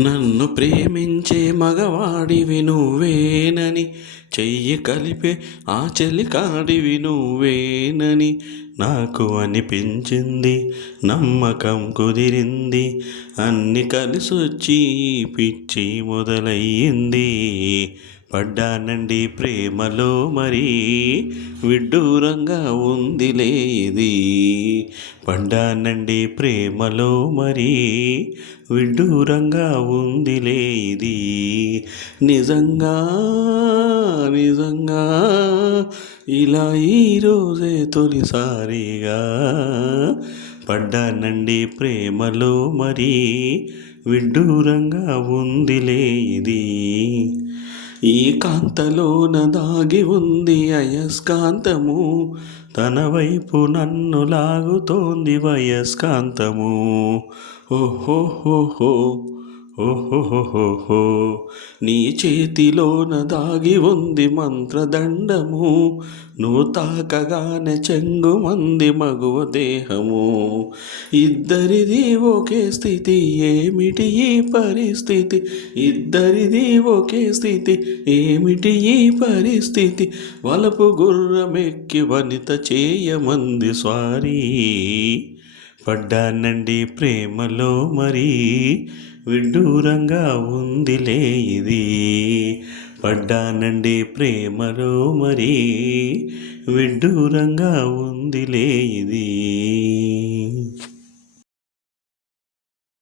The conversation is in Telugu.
నన్ను ప్రేమించే మగవాడివి నువ్వేనని, చెయ్యి కలిపే ఆ చెలికాడివి నువ్వేనని నాకు అనిపించింది. నమ్మకం కుదిరింది, అన్ని కలిసొచ్చి ఈ పిచ్చి మొదలయ్యింది. పడ్డానండి ప్రేమలో మరీ, విడ్డూరంగా ఉందిలే ఇది. పడ్డానండి ప్రేమలో మరీ, విడ్డూరంగా ఉందిలే ఇది. నిజంగా నిజంగా ఇలా ఈరోజే తొలిసారిగా పడ్డానండి ప్రేమలో మరీ, విడ్డూరంగా ఉందిలే ఇది. ఈ కాంతలోన దాగి ఉంది అయస్కాంతము, తన వైపు నన్ను లాగుతోంది వయస్కాంతము. ఓహోహోహో ఓహోహోహో, నీ చేతిలోన దాగి ఉంది మంత్రదండము, నువ్వు తాకగానే చెంగుమంది మగువ దేహము. ఇద్దరిది ఒకే స్థితి, ఏమిటి ఈ పరిస్థితి? ఇద్దరిది ఒకే స్థితి, ఏమిటి ఈ పరిస్థితి? వలపు గుర్రమెక్కి వనిత చేయమంది స్వారీ. పడ్డానండి ప్రేమలో మరీ, విడ్డూరంగా ఉందిలే ఇది. పడ్డానండి ప్రేమలో మరీ, విడ్డూరంగా ఉందిలే ఇది.